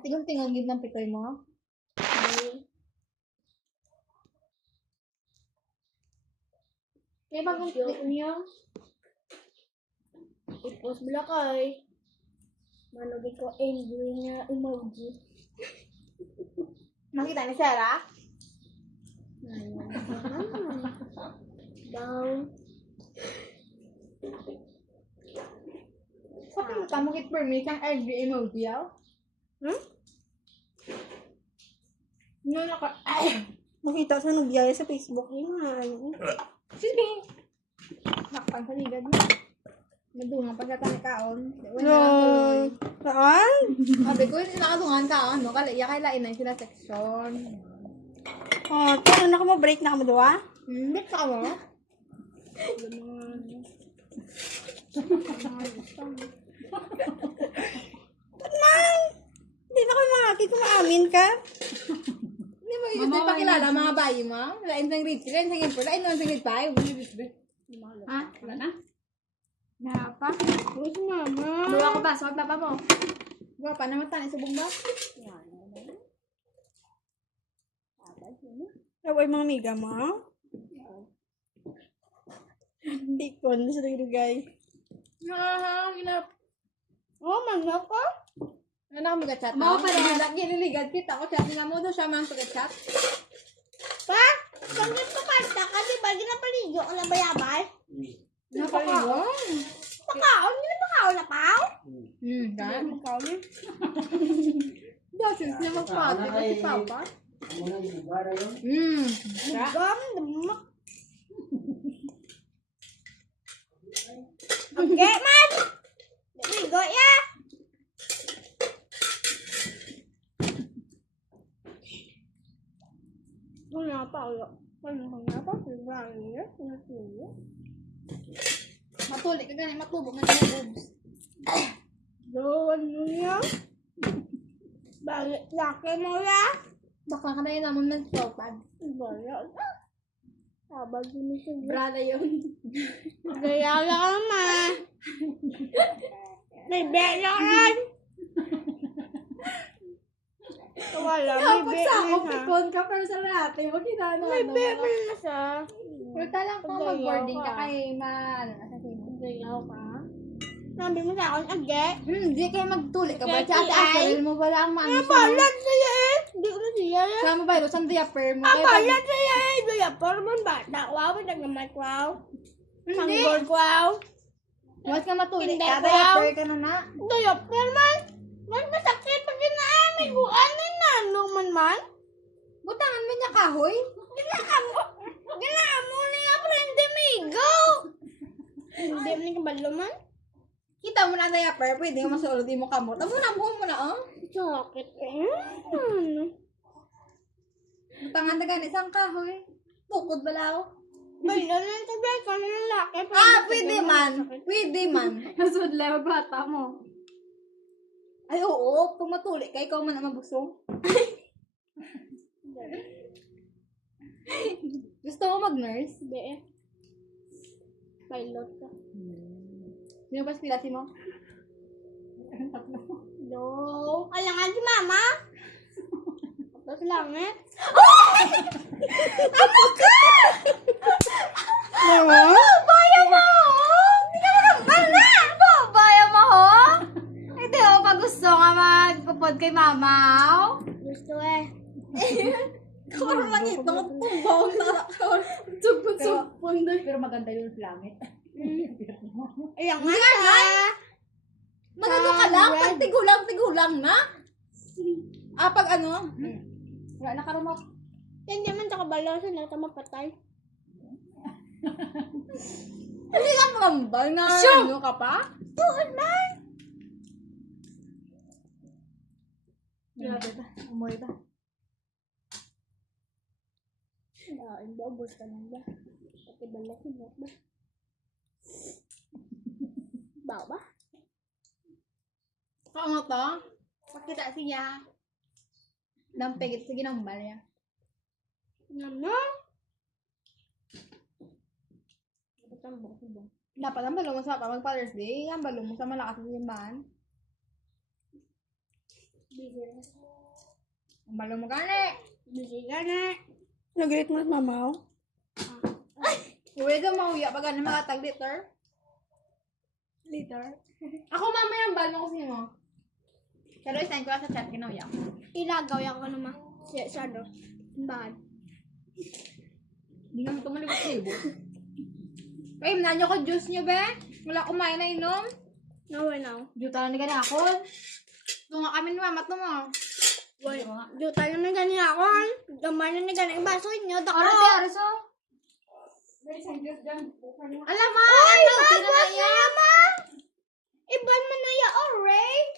Tingong gid ng pitoy mo. Kaya bagong niya. I-post bila kay. Manugin ko angry nga emoji. Nakita ni Sarah? Down. Sa pinta mo kit permit kang angry emoji yaw? No, Nakita sa nubiyaya sa Facebook yun nga. Sige. Nakpan sa ligad mo. Nadungan pagkatang kaon. No. Saan? Sabi ko, yung nakadungan kaon mo. Kaya kailain na sila section. Oh, pero na ka mo break na ka mo doa? Hindi ka mo? Man! Hindi na kayo makakit kung maamin ka. Hindi mo yung pakilala mga bayi mo. Lain sa grade 3, lain sa grade 4, lain sa grade 5. Ha? Wala na? Napa? Where's mama? Bawa ko ba? Sa papa mo. Bawa pa naman tayo sa bumba. Naway mga miga mo? Hindi ko. Ano sa nagdugay? Ginap. Oh, manok ko? Ano ako mag-chat? Mao pa rin lagi nililigad kita ko chat nga mo daw siya man pag-chat. Pa? Bakit ko kanta ka? Di ba? Ginapaligo ko na bayabay? Napakaon. Pakaon? Ginapakaon na pao? Dahil. Pakaon eh. Dahil siya magpati kasi papa. Gam, damak. Okay, man! Ligo ya! Wala pa ulo. Wala pa. Matulik ka ganyan, matubog na siya boobs. Doon mo niya. Bakit laki mo ya? Baka ka na yun naman nag-topad. Bala na. Sabag yun siya. Brada yun. Gaya ka ma. May bela kan. Wala, may Tapos bela ako, na. pikon ka, pero sa lahat, wag kinano. May bela na siya. Pero talang kung mag-boarding ka kay man. Gayaw ka? Sabi mo sa akin, age. Hindi kayo magtulik ka ba? Kaya Sa ate Asheril mo wala ang maano siya. Balat siya eh. Hindi ko na siya eh. Sa mo ba, Rosang diaper mo. Balat siya eh. Diaper mo bata. Wow, nagnamat wow. Sanggol wow. Mas ka matulik Hindi, ka, wow. diaper ka na na. Diaper man. Mas masakit pag ginaan. Guanin na. Ano man. Butangan mo niya kahoy. Ginaan mo niya, friend Migo. Hindi mo niya kabalo man. Kita mo na ang diaper, pwede mo masulod mo kamot. Amo na, buhon mo na, oh. Sakit eh. Butangan na ganit sang kahoy. Tukod balaw. Bala na ito, guys. Ano ng laki? Pwede man. Pwede man. Kasud level bata mo. Ay, oo. Kung matulik ka, ikaw man ang mabusong. Gusto mo mag-nurse? Hindi eh. Pilot ka. Sino ba spilasi mo? No. Alangan si mama. Tapos langit. Mama? Baya mo! Hindi ka magambal na! Baya mo ho! Hindi ho, pag gusto nga magpupod kay mama. Gusto eh. Karo lang ito, magtumbaw na. Supon doon. Pero maganda yung langit. Alangan ka. Magano ka lang, pag tigulang na. Pag ano? Wala na karunok. Hindi man sa kabalo sa nata mapatay. Hindi ka magambal na ano ka pa? Tuon man! Grabe ba? Umuwi ba? Ang bobos ka lang ba? Pati balak mo ba? Bawa ba? Ano to? Pakita siya. Dampigit, sige nambal niya. Mama? Dapat ang balong mo sa Mag-Father's Day. Ang balong mo sa malakas na simbahan. Ang balo mo gani. Busy ka na. Nag-rate mo at mamaw? Uwi ka mauya pag ano mga tag-liter. Later. Ako mamaya ang balo ko sino. Pero isend ko lang sa chat, kinauya. Ilagaw yan ko naman. Sa ano? Bad. Hindi nga mo tumaligot-ligot. Kaya na nyo ko juice nyo, be? Wala kumain na inom. No, why now? Juta na gani ako. Ito nga kami ni mama to mo. Why? Juta na may gani ako. Gamay na may gani ang baso inyo. Dako. Oras di, oras o. Alam mo, Ay, ito, bagwas pinanaya. na naman! Iban man na ya, alright?